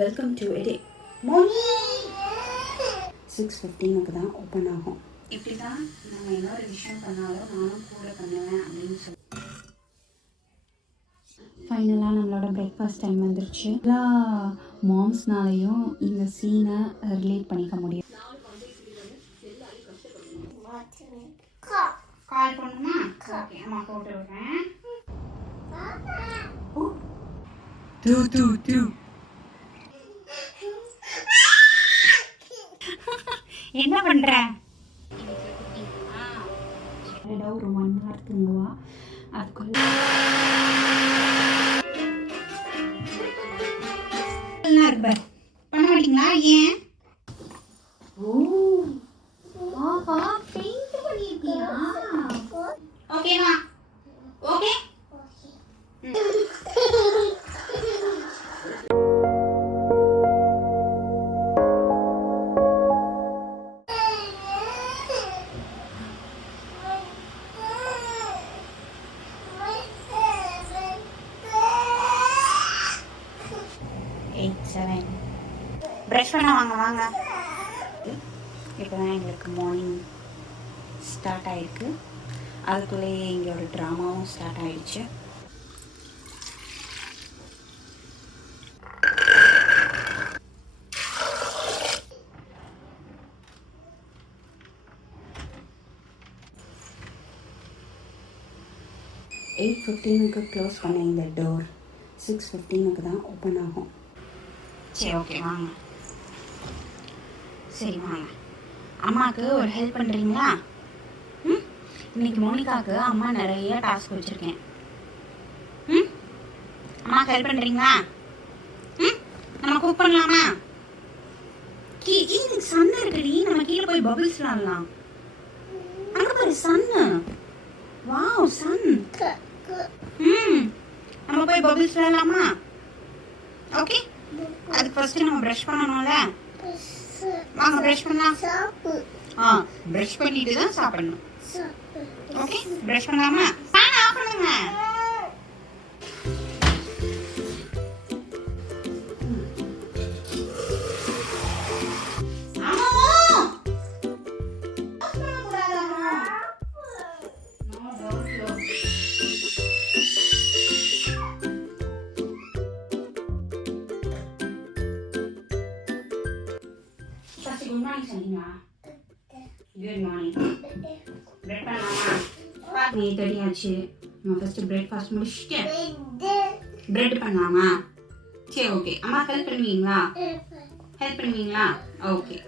Welcome to எடே morning 6:15 தான் open ஆகும். இப்படி தான் நம்ம இன்னொரு விஷயம் பண்ணாலும் நானும் கூட பண்ணுவேன் அப்படின்னு சொல்லி ஃபைனலாக நம்மளோட பிரேக்ஃபாஸ்ட் டைம் வந்துருச்சு. எல்லா மாம்ஸ்னாலையும் இந்த சீனை ரிலேட் பண்ணிக்க முடியும். கால் பண்ணுமா? ஓகே, அம்மா போட்டு விடுறேன். என்ன பண்ற? ஒரு 1 hour தூங்குவா. அதுக்குள்ள பண்ண மாட்டீங்களா? ஏன்? ஓகேவா? ஓகே. ப்ரஷ் பண்ண வாங்க. இப்போ தான் எங்களுக்கு மார்னிங் ஸ்டார்ட் ஆகிருக்கு. அதுக்குள்ளேயே எங்களோட ட்ராமாவும் ஸ்டார்ட் ஆகிடுச்சு. எயிட் 15 க்ளோஸ் பண்ண இந்த டோர் 6:15 தான் ஓப்பன் ஆகும். சரி, ஓகே, வாங்க. சரி வாங்க. அம்மாவுக்கு ஒரு ஹெல்ப் பண்ணுறீங்களா? இன்னைக்கு மோனிகாவுக்கு அம்மா நிறைய டாஸ்க் வச்சுருக்கேன். அம்மாவுக்கு ஹெல்ப் பண்ணுறீங்களா? நம்ம குக் பண்ணலாமா? இதுக்கு சன் இருக்குடி, நம்ம கீழே போய் பபிள்ஸ் விளாடலாம். அங்கே பாரு சன்னு. Wow, son. நம்ம போய் பபிள்ஸ் விளாடலாமா? ஓகே. அதுக்கு ஃபர்ஸ்ட் நம்ம ப்ரஷ் பண்ணணும்ல. வாங்க ப்ரஷ் பண்ணலாம். ப்ரஷ் பண்ணிட்டு தான் சாப்பிடணும். ஓகே, ப்ரஷ் பண்ணலாமா? ஃபேன் ஆஃப் பண்ணுங்க. குட் மார்னிங் சொன்னீங்களா? Good morning. பிரெட் பண்ணலாமா? நீ தெரியாச்சு. நான் ஃபர்ஸ்ட் பிரேக்ஃபாஸ்ட் முடிச்சுட்டு பிரெட் பண்ணலாமா? சரி, ஓகே. அம்மா ஹெல்ப் பண்ணுவீங்களா? ஓகே.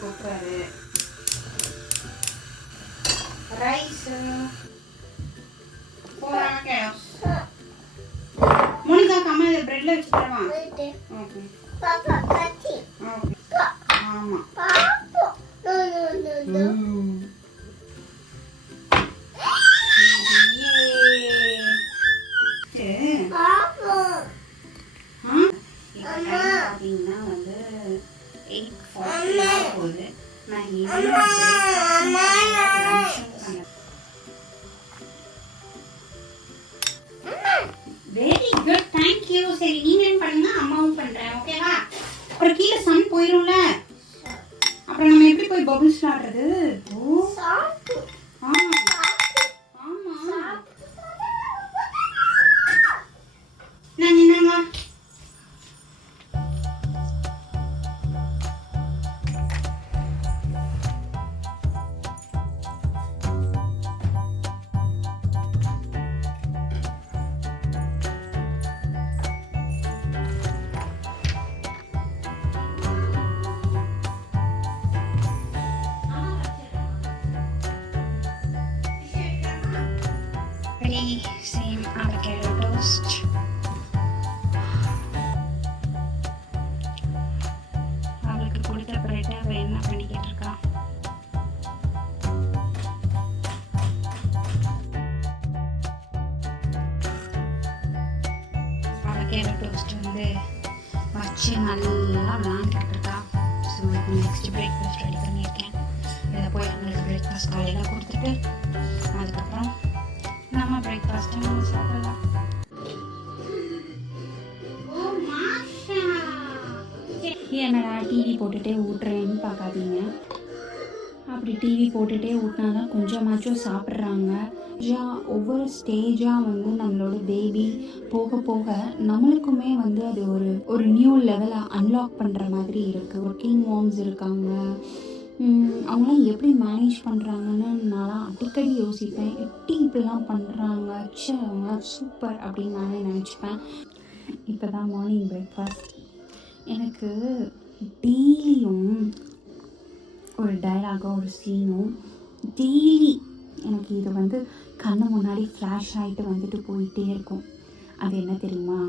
குக்கரு, ரைஸு, மோனிகா கம்மா இதை பிரெட்ல வச்சு தரவா? ஓகே. ஆமா. பார்த்தீங்கன்னா வந்து 8:40 போகுது. நான் வெரி குட், தேங்க்யூ. சரி, நீங்களும் பண்ணுங்க, அம்மாவும் பண்றேன். ஓகேவா? அப்புறம் கீழே சன் போயிரும்ல. அப்புறம் நம்ம எப்படி போய் பபிள்ஸ் ஆடுறது? நான் என்னங்க same avocado toast. அவளுக்கு கொடுத்த பிரெட் அவ என்ன பண்ணிக்கிட்டு இருக்கா? அவகேடோ டோஸ்ட் வந்து வச்சு நல்லா விளாண்டுட்டு இருக்கா. ஸோ நெக்ஸ்ட் பிரேக்ஃபாஸ்ட் ரெடி பண்ணியிருக்கேன். இதை போய் அவங்களுக்கு பிரேக்ஃபாஸ்ட் காலையில் கொடுத்துட்டு அதுக்கப்புறம் இல்லாமல் பிரேக்ஃபாஸ்ட்டு நம்ம சாப்பிடலாம். என்னடா டிவி போட்டுகிட்டே ஊட்டுறேன்னு பார்க்காதீங்க. அப்படி டிவி போட்டுகிட்டே ஊட்டினா தான் கொஞ்சமாச்சும் சாப்பிட்றாங்க. ஒவ்வொரு ஸ்டேஜாக வந்து நம்மளோட பேபி போக போக நம்மளுக்குமே வந்து அது ஒரு நியூ லெவலை அன்லாக் பண்ணுற மாதிரி இருக்குது. ஒர்க்கிங் மாம்ஸ் இருக்காங்க, அவங்களாம் எப்படி மேனேஜ் பண்ணுறாங்கன்னு நான்லாம் அடிக்கடி யோசிப்பேன். எப்படி இப்படிலாம் பண்ணுறாங்க, அவங்களாம் சூப்பர் அப்படின்னு நானே நினச்சிப்பேன். இப்போ தான் மார்னிங் பிரேக்ஃபாஸ்ட். எனக்கு டெய்லியும் ஒரு டயலாகோ ஒரு சீனும் டெய்லி எனக்கு இது வந்து கண்ணு முன்னாடி ஃப்ளாஷ் ஆகிட்டு வந்துட்டு போயிட்டே இருக்கும். அது என்ன தெரியுமா?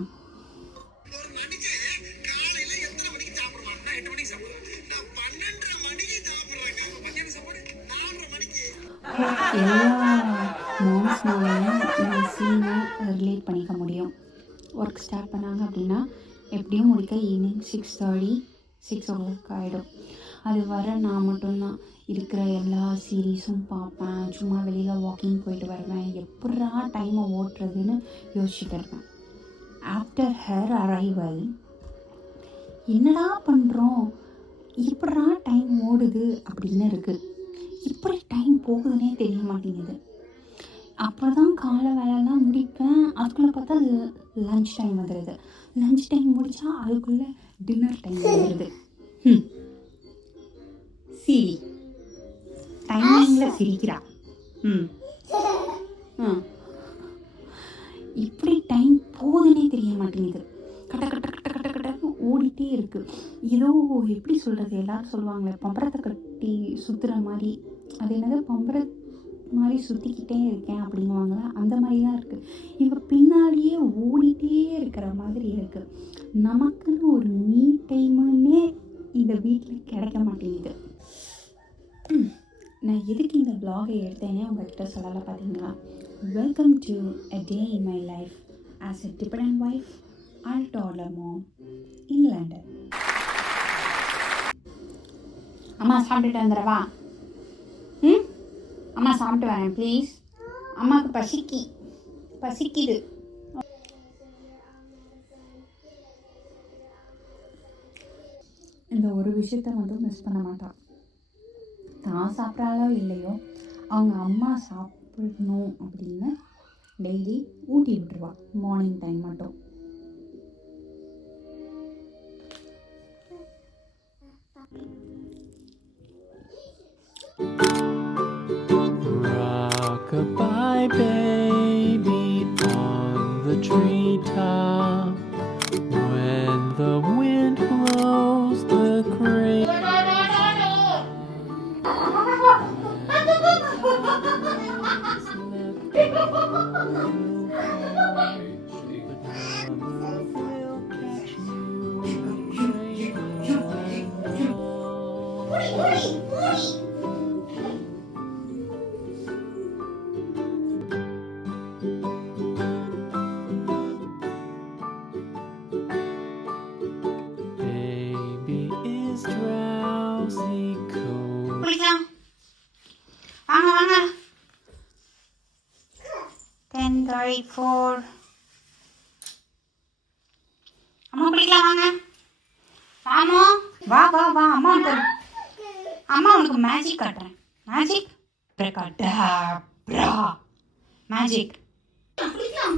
எல்லா மாம்ஸ்னாலையும் இந்த சீனை ரிலேட் பண்ணிக்க முடியும். ஒர்க் ஸ்டார்ட் பண்ணாங்க அப்படின்னா எப்படியும் முடிக்க ஈவினிங் 6:30 6 o'clock ஆகிடும். அது வர நான் மட்டும்தான் இருக்கிற எல்லா சீரீஸும் பார்ப்பேன். சும்மா வெளியில் வாக்கிங் போயிட்டு வருவேன். எப்படா டைமை ஓட்டுறதுன்னு யோசிச்சுட்டு இருப்பேன். ஆஃப்டர் ஹர் அரைவல் என்னடா பண்ணுறோம், எப்படா டைம் ஓடுது அப்படின்னு இருக்குது. எப்படி டைம் போகுதுன்னே தெரிய மாட்டேங்குது. அப்போ தான் காலை வேலைலாம் முடிப்பேன். அதுக்குள்ளே பார்த்தா லன்ச் டைம் வந்துடுது. லன்ச் டைம் முடித்தா அதுக்குள்ளே டின்னர் டைம் வந்துடுது. சிரி டைமிங்கில் சிரிக்கிறா. இப்படி டைம் போகுதுன்னே தெரிய மாட்டேங்குது. கட்ட கட்ட கட்ட கட்ட கட்டன்னு ஓடிட்டே இருக்குது. ஏதோ எப்படி சொல்கிறது, எல்லோரும் சொல்லுவாங்களே பம்பரத்தை கட்டி சுற்றுற மாதிரி. அது என்னது பம்பரை மாதிரி சுற்றிக்கிட்டே இருக்கேன் அப்படிங்குவாங்களா, அந்த மாதிரி தான் இருக்குது. இவ பின்னாடியே ஓடிட்டே இருக்கிற மாதிரி இருக்குது. நமக்குன்னு ஒரு மீ டைமுன்னே இந்த வீட்டில் கிடைக்க மாட்டேங்குது. நான் எதுக்கு இந்த வ்ளாகை எடுத்தேனே உங்கள்கிட்ட சொல்லலை பார்த்தீங்களா? Welcome to a day in my life as a dependent wife and daughter mom in London. அம்மா சாப்பிட்டுட்டு வந்துடவா? அம்மா சாப்பிட்டு வரேன் ப்ளீஸ். அம்மாவுக்கு பசிக்குது. இந்த ஒரு விஷயத்த மட்டும் மிஸ் பண்ண மாட்டான். தான் சாப்பிட்றாலோ இல்லையோ அவங்க அம்மா சாப்பிடணும் அப்படின்னு டெய்லி ஊட்டி விட்டுருவா. மார்னிங் டைம் மட்டும். Rock-a-bye baby on the treetop, when the wind blows the cradle. Baby is drowsy, cold. வாங்க 10:34. அம்மா குளிக்கலாம் வாங்க. வாமா வா வா வா. அம்மா உனக்கு மேஜிக் காட்டுறேன். Magic magic. குளிக்கலாம்.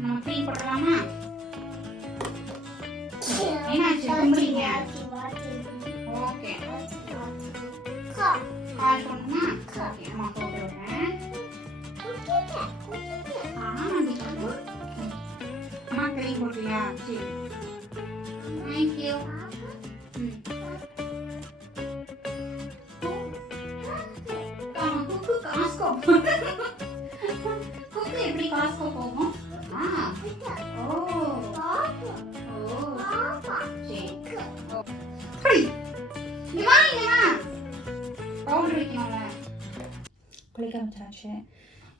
நம்ம டீ போடலாமா? என்னாச்சு கும்பிடுங்க? ஓகே கால் பண்ணுமா? ஓகே அம்மா போட்டு விடுறேன். அம்மா கை போட்டியா? சரி தேங்க்யூ. குக்கு எப்படி காஸ்கோ போகும்? குளிக்க ஆரம்பிச்சாச்சு.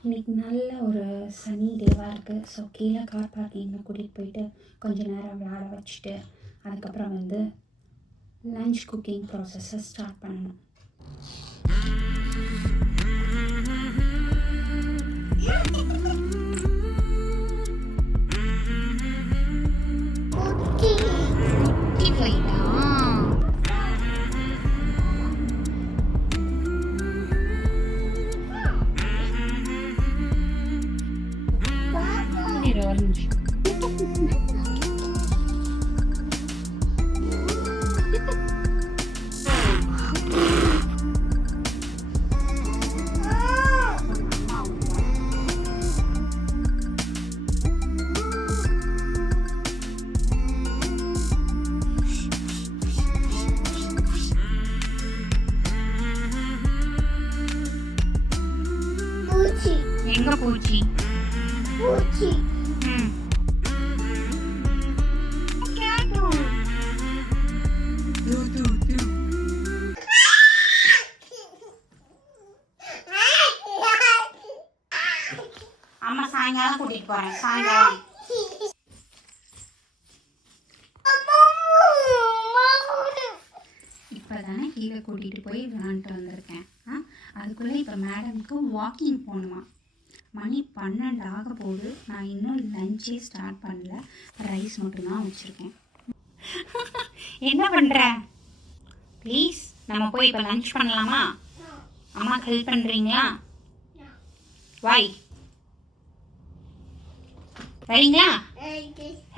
இன்றைக்கி நல்ல ஒரு சனி டேவாக இருக்குது. ஸோ கீழே கார் பார்க்கிங்கில் கூட்டிகிட்டு போயிட்டு கொஞ்சம் நேரம் விளையாட வச்சுட்டு அதுக்கப்புறம் வந்து லஞ்ச் குக்கிங் ப்ராசஸை ஸ்டார்ட் பண்ணணும். எங்க பூச்சி? அம்மா சாயங்காலம் கூட்டிட்டு போறேன். சாயங்காலம் இப்பதானே கீழே கூட்டிட்டு போய் விளாண்டுட்டு வந்திருக்கேன். அதுக்குள்ள இப்ப மேடம்க்கு வாக்கிங் போகணுமா. மணி 12 ஆக போகுது. நான் இன்னும் லஞ்சே ஸ்டார்ட் பண்ணல. ரைஸ் மட்டும்தான் வச்சுருக்கேன். என்ன பண்ணுற? ப்ளீஸ் நம்ம போய் இப்போ லஞ்ச் பண்ணலாமா? அம்மாவுக்கு ஹெல்ப் பண்ணுறீங்களா? வாய் வரீங்களா?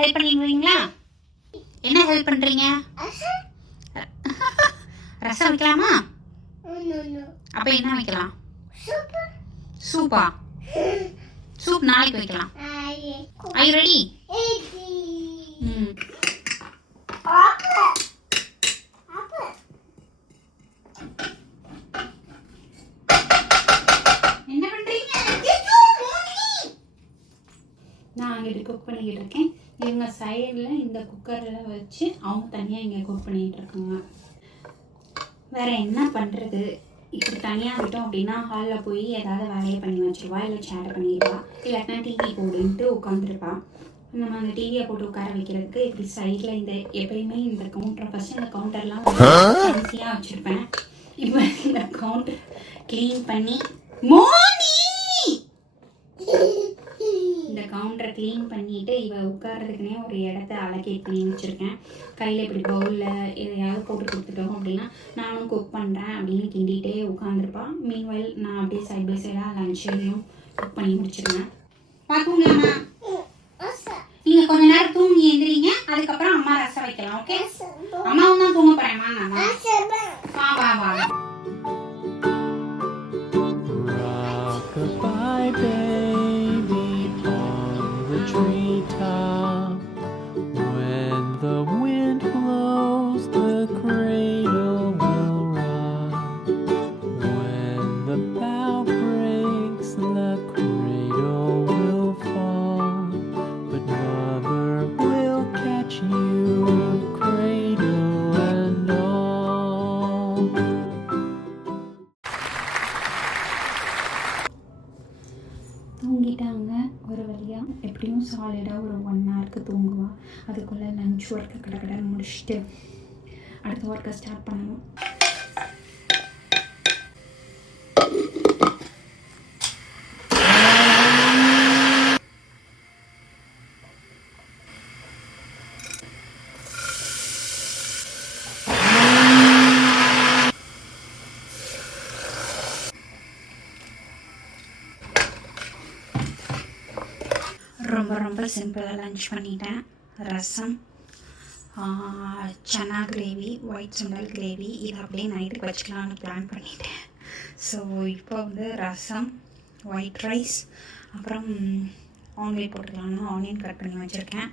ஹெல்ப் பண்ணுறீங்களா? என்ன ஹெல்ப் பண்ணுறீங்க? ரசம் வைக்கலாமா? அப்போ என்ன வைக்கலாம்? சூப்பா? சூப் நாளைக்கு வைக்கலாம். Are you ready? என்ன பண்றீங்க? நான் அங்கிட்டு குக் பண்ணிக்கிட்டு இருக்கேன். இவங்க சைடில் இந்த குக்கரில் வச்சு அவங்க தனியாக இங்கே குக் பண்ணிகிட்டு இருக்காங்க. வேறு என்ன பண்ணுறது? இப்படி தனியாக விட்டோம் அப்படின்னா ஹாலில் போய் ஏதாவது வேலையை பண்ணி வச்சுருவா, இல்லை சேட்டை பண்ணிடுவா, இல்லாட்டினா டிவி போடுன்ட்டு உட்காந்துருப்பா. நம்ம அந்த டிவியை போட்டு உட்கார வைக்கிறதுக்கு இப்படி சைடில் இந்த எப்பயுமே இந்த கவுண்டரை ஃபஸ்ட்டு இந்த கவுண்டர்லாம் ஃபேன்சியாக வச்சுருப்பேன். இப்போ இந்த கவுண்டர் க்ளீன் பண்ணி இந்த கவுண்டரை க்ளீன் பண்ணிவிட்டு இவ உட்கார்றதுக்குனே ஒரு இடத்த அலோகேட் பண்ணி வச்சுருக்கேன். கையில் இப்படி பவுலில் எதையாவது போட்டு கொடுத்துட்டோம் அப்படின்னா நானும் குக் பண்ணுறேன் அப்படின்னு கிண்டிகிட்டே உட்காந்துருப்பா. மீன்வைல் நான் அப்படியே சைட் பை சைடாக லஞ்சையும் குக் பண்ணி முடிச்சிருவேன். பார்த்துங்களாம்மா? நீங்கள் கொஞ்ச நேரம் தூங்கி எழுந்திரிங்க. அதுக்கப்புறம் அம்மா ரசம் வைக்கலாம். ஓகே? அம்மாவும் தான் தூங்க போகிறேன். வா வா. Rock-a-bye baby on the treetop. When the wind blows, the cradle will rock. When the bough breaks, the cradle will fall. But mother will catch you, cradle and all. தூங்கிட்டாங்க ஒரு வழியாக. எப்படியும் சாலிடாக ஒரு 1 ஹவருக்கு தூங்குவா. அதுக்குள்ளே லஞ்ச் ஒர்க்கை கடன்னு முடிச்சுட்டு அடுத்த ஒர்க்கை ஸ்டார்ட் பண்ணணும். ரொம்ப சிம்பிளாக லஞ்ச் பண்ணிட்டேன். ரசம், சன்னா கிரேவி, ஒயிட் சுண்டல் கிரேவி, இது அப்படியே நைட்டுக்கு வச்சுக்கலான்னு பிளான் பண்ணிட்டேன். ஸோ இப்போ வந்து ரசம், ஒயிட் ரைஸ், அப்புறம் ஆம்லேட் போட்டுக்கலான்னு ஆனியன் கட் பண்ணி வச்சுருக்கேன்.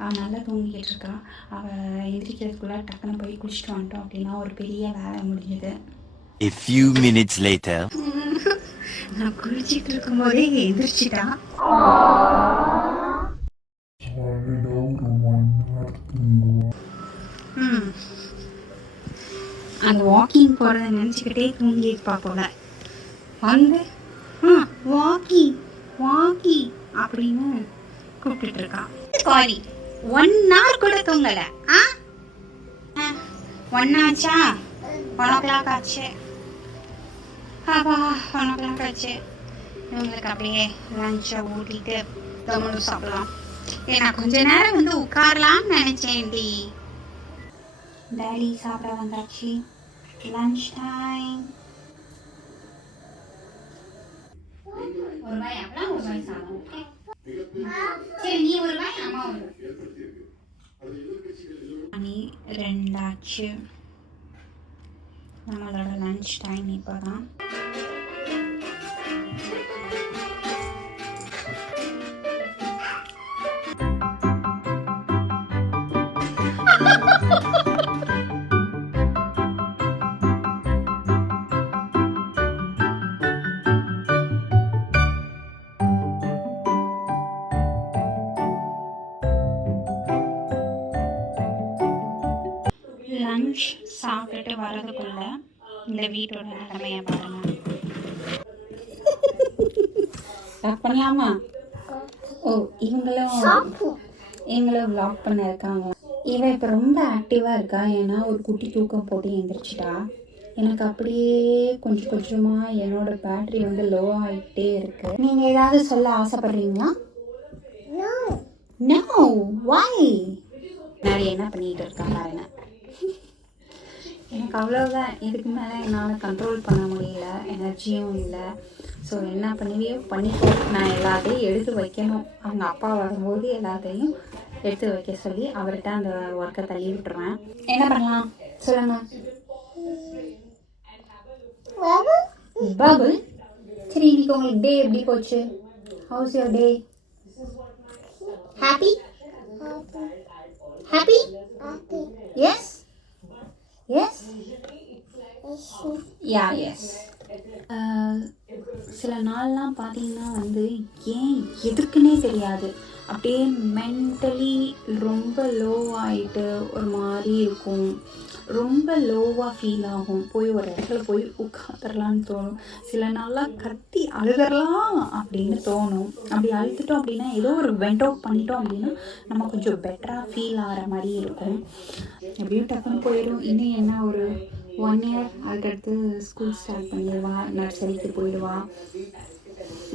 அவள் நல்லா தூங்கிக்கிட்டு இருக்கா. அவள் எந்திரிக்கிறதுக்குள்ளே டக்குன்னு போய் குளிச்சுட்டு வந்துட்டோம் அப்படின்னா ஒரு பெரிய வேலை முடிஞ்சுது. A few minutes later. நான் குளிச்சுட்டு இருக்கும்போதே எந்திரிச்சிட்டான். அந்த வாக்கிங் போகிறத நினச்சிக்கிட்டே தூங்கிட்டு போல வந்து வாக்கி வாக்கி அப்படின்னு கூப்பிட்டு இருக்கான். சாரி, 1 hour கூட தூங்கல. 1 ஆச்சா? 1 o'clock ஆச்சு. அப்பா 1 o'clock ஆச்சு. இவங்களுக்கு அப்படியே லஞ்சை ஊட்டிட்டு கவனம் சாப்பிடலாம். ஏன்னா கொஞ்ச நேரம் வந்து உட்காரலாம்னு நினைச்சேன்டி. டேடி சாப்பிட வந்தாச்சு. Lunch time. ஒரு வாய் அப்பலாம் ஒரு வாய் சாப்பிடும். ஓகே, சரி நீ ஒரு வாய் அம்மா ஒரு. மணி 2 ஆச்சு. நம்மளோட லஞ்ச் டைம் இப்போ தான். லஞ்ச் சாப்பிட்டுட்டு வரதுக்குள்ள இந்த வீட்டோட நிலைமையை பாருங்க. பண்ணலாமா? ஓ, இவங்களும் vlog பண்ண இருக்காங்க. இவன் இப்போ ரொம்ப ஆக்டிவாக இருக்கா. ஏன்னா ஒரு குட்டி தூக்கம் போட்டு எழுந்திரிச்சிட்டா. எனக்கு அப்படியே கொஞ்சம் கொஞ்சமாக என்னோட பேட்டரி வந்து லோ ஆகிட்டே இருக்கு. நீங்கள் ஏதாவது சொல்ல ஆசைப்படுறீங்களா? நோ. வாய் நிறைய என்ன பண்ணிட்டு இருக்கா பாருங்க. எனக்கு அவ்வளோதான். இதுக்கு மேலே என்னால் கண்ட்ரோல் பண்ண முடியல. எனர்ஜியும் இல்லை. ஸோ என்ன பண்ணுவியோ பண்ணிக்கோ. நான் எல்லாத்தையும் எடுத்து வைக்கணும். அவங்க அப்பா வரும்போது எல்லாத்தையும் எடுத்து வைக்க சொல்லி அவர்கிட்ட அந்த ஒர்க்கை தள்ளி விட்டுருவேன். என்ன பண்ணலாம் சொல்லுங்க. பாபு, சரி இன்னைக்கு உங்களுக்கு டே எப்படி போச்சு? How's your day? Happy? Happy? Yes yes yeah yes. சில நாள்லாம் பார்த்தீங்கன்னா வந்து ஏன் எதுக்குன்னே தெரியாது, அப்படியே மென்டலி ரொம்ப லோ ஆகிட்டு ஒரு மாதிரி இருக்கும். ரொம்ப லோவாக ஃபீல் ஆகும். போய் ஒரு இடத்துல போய் உட்காந்துடலான்னு தோணும். சில நாளாக கத்தி அழுதரலாம் அப்படின்னு தோணும். அப்படி அழுதுட்டோம் அப்படின்னா ஏதோ ஒரு வெண்ட் அவுட் பண்ணிட்டோம் அப்படின்னா நம்ம கொஞ்சம் பெட்டராக ஃபீல் ஆகிற மாதிரி இருக்கும். எப்படியும் டக்குன்னு போயிடும். இன்னும் என்ன ஒரு 1 year அதுக்கடுத்து ஸ்கூல் ஸ்டார்ட் பண்ணிடுவா, நர்சரிக்கு போயிடுவா.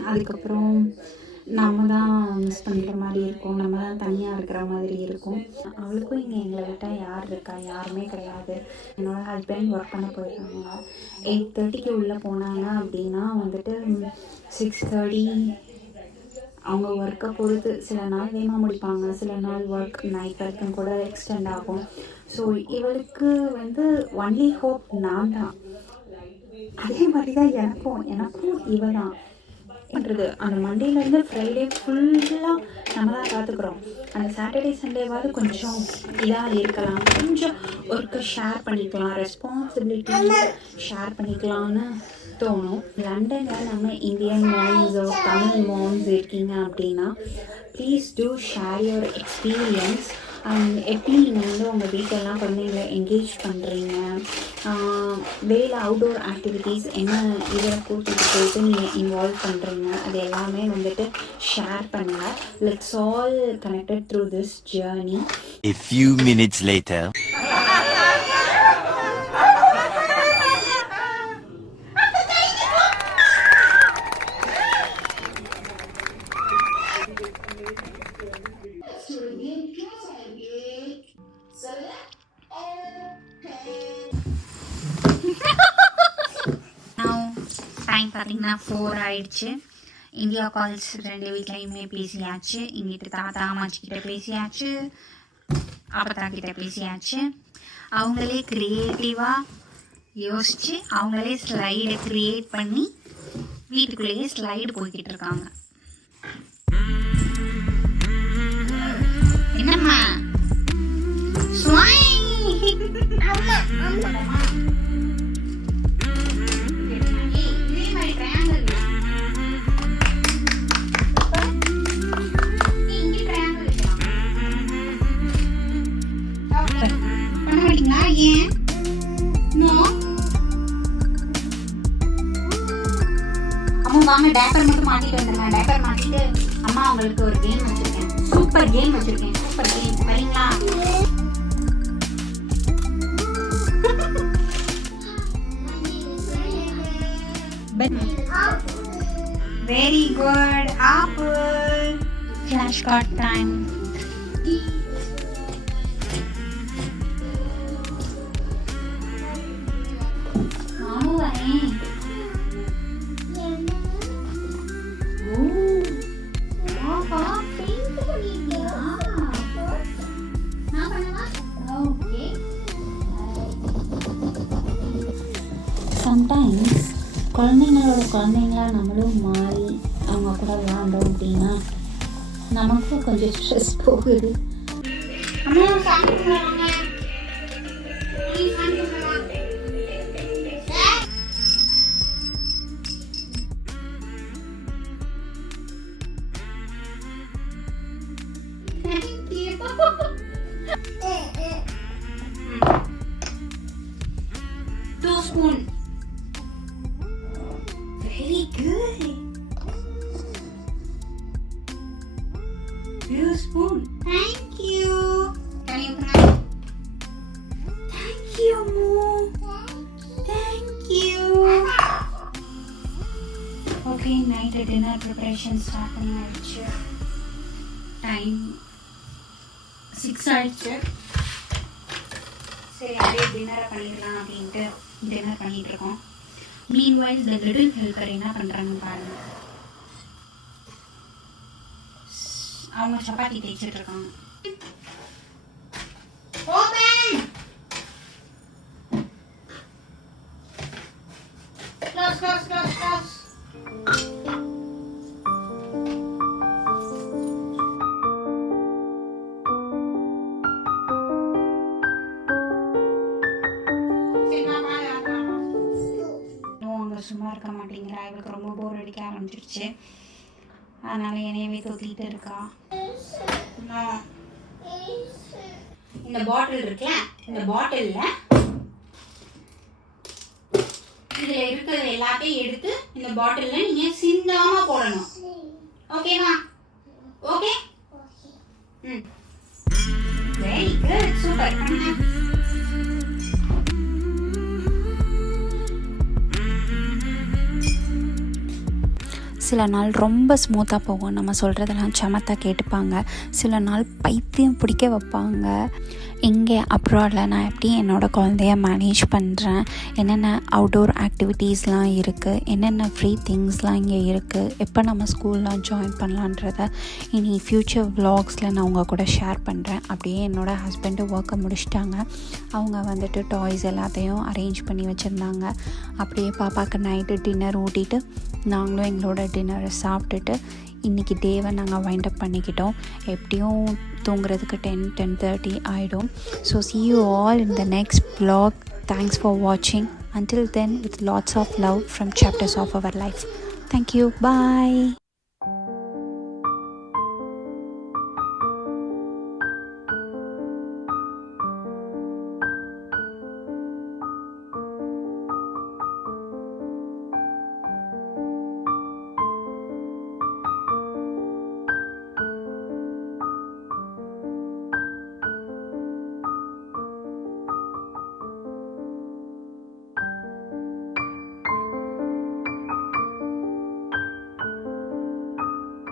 அதுக்கப்புறம் நம்ம தான் மிஸ் பண்ணுற மாதிரி இருக்கும். நம்ம தான் தனியாக இருக்கிற மாதிரி இருக்கும். அவளுக்கும் இங்கே எங்களை விட்டால் யார் இருக்கா? யாருமே கிடையாது. என்னோடய ஹஸ்பண்ட் ஒர்க் பண்ண போயிடுறாங்க. 8:30க்கு உள்ளே போனாங்க அப்படின்னா வந்துட்டு 6:30 அவங்க ஒர்க்கை பொறுத்து சில நாள் வேகமாக முடிப்பாங்க. சில நாள் ஒர்க் நைட் வரைக்கும் கூட எக்ஸ்டெண்ட் ஆகும். ஸோ இவளுக்கு வந்து ஒன்லி ஹோப் நான் தான். அதே மாதிரி தான் எனக்கும் இவ தான் பண்ணுறது. அந்த மண்டேலேருந்து ஃப்ரைடே ஃபுல்லாக நம்ம தான் பார்த்துக்குறோம். அந்த சாட்டர்டே சண்டேவாவது கொஞ்சம் இதாக இருக்கலாம், கொஞ்சம் ஒர்க்கை ஷேர் பண்ணிக்கலாம், ரெஸ்பான்சிபிலிட்டி ஷேர் பண்ணிக்கலாம்னு தோணும். லண்டனில் நம்ம இந்தியன் மாம்ஸோ தமிழ் மாம்ஸ் இருக்கீங்க அப்படின்னா please do share your experience. எப்படி நீங்கள் வந்து உங்கள் வீட்டெல்லாம் குழந்தைங்களை என்கேஜ் பண்ணுறீங்க, வெளியில் அவுட்டோர் ஆக்டிவிட்டீஸ் என்ன இதில் கூட்டிகிட்டு போயிட்டு நீங்கள் இன்வால்வ் பண்ணுறீங்க, அது எல்லாமே வந்துட்டு ஷேர் பண்ணுங்கள். Let's all connected through this journey. A few minutes later. Time பார்த்தீங்கன்னா 4 ஆயிடுச்சு. இந்தியா கால்ஸ் 2 வீட்லையுமே பேசியாச்சு. இங்கிட்ட தாத்தா அம்மாச்சிக்கிட்ட பேசியாச்சு, அப்பத்தா கிட்ட பேசியாச்சு. அவங்களே க்ரியேட்டிவாக யோசித்து அவங்களே ஸ்லைடை க்ரியேட் பண்ணி வீட்டுக்குள்ளேயே ஸ்லைடு போய்கிட்டு இருக்காங்க. என்னம்மா அம்மா வாங்க டேப்பர் மட்டும் மாட்டிட்டு வந்துருங்க. டேப்பர் மாட்டிட்டு அம்மா உங்களுக்கு ஒரு கேம் வச்சுருக்கேன். சூப்பர் கேம் வச்சுருக்கேன். சூப்பர் கேம் வரீங்களா? Very good. Apple. Flashcard time. Manu vareen. Oh. Papa, paint பண்ணிட்டியா? நான் பண்ணவா? Okay. Sometimes குழந்தைங்களா நம்மளும் மாறி அவங்க கூட விளாண்டோம் அப்படின்னா நமக்கும் கொஞ்சம் ஸ்ட்ரெஸ் போகுது. Two spoon. Very good. Two spoon. Thank you. Can you open it? Thank you, Mom. Thank you. Okay, night dinner preparation start பண்ணியாச்சு. Time 6 ஆயிடுச்சு. சரி அப்படியே டின்னரை பண்ணிடலாம் அப்படின்ட்டு டின்னர் பண்ணிட்டு இருக்கோம். Meanwhile, the little helper என்ன பண்றாங்க பாருங்க. அவங்க சப்பாத்தி தேய்ச்சிட்டு இருக்காங்க. Open. Close. சும்மா இருக்க மாட்டேங்கிறா. இவளுக்கு ரொம்ப போர் அடிக்க ஆரம்பிச்சிருச்சு. அதனால என்னையவே தொத்திட்டு இருக்கா. இந்த பாட்டில் இருக்குல்ல, இந்த பாட்டில்ல இதுல இருக்கிறது எல்லாத்தையும் எடுத்து இந்த பாட்டில்ல நீங்க சிந்தாம போடணும். ஓகேவா? ஓகே. Very good. சூப்பர். சில நாள் ரொம்ப ஸ்மூத்தாக போகும். நம்ம சொல்கிறதெல்லாம் சமத்தாக கேட்டுப்பாங்க. சில நாள் பைத்தியம் பிடிக்க வைப்பாங்க. இங்கே அப்ராடில் நான் எப்படி என்னோடய குழந்தைய மேனேஜ் பண்ணுறேன், என்னென்ன அவுட்டோர் ஆக்டிவிட்டீஸ்லாம் இருக்குது, என்னென்ன ஃப்ரீ திங்ஸ்லாம் இங்கே இருக்குது, எப்போ நம்ம ஸ்கூல்லாம் ஜாயின் பண்ணலான்றத இனி ஃப்யூச்சர் விலாக்ஸில் நான் உங்கள் கூட ஷேர் பண்ணுறேன். அப்படியே என்னோடய ஹஸ்பண்டு ஒர்க்கை முடிச்சிட்டாங்க. அவங்க வந்துட்டு டாய்ஸ் எல்லாத்தையும் அரேஞ்ச் பண்ணி வச்சுருந்தாங்க. அப்படியே பாப்பாவுக்கு நைட்டு டின்னர் ஊட்டிட்டு நாங்களும் எங்களோட டின்னரை சாப்பிட்டுட்டு இன்றைக்கி டேவை நாங்கள் வைண்டப் பண்ணிக்கிட்டோம். எப்படியும் தூங்குறதுக்கு 10-10:30 ஆகிடும். So see you all in the next vlog. Thanks for watching. Until then, with lots of love from chapters of our life. Thank you. Bye.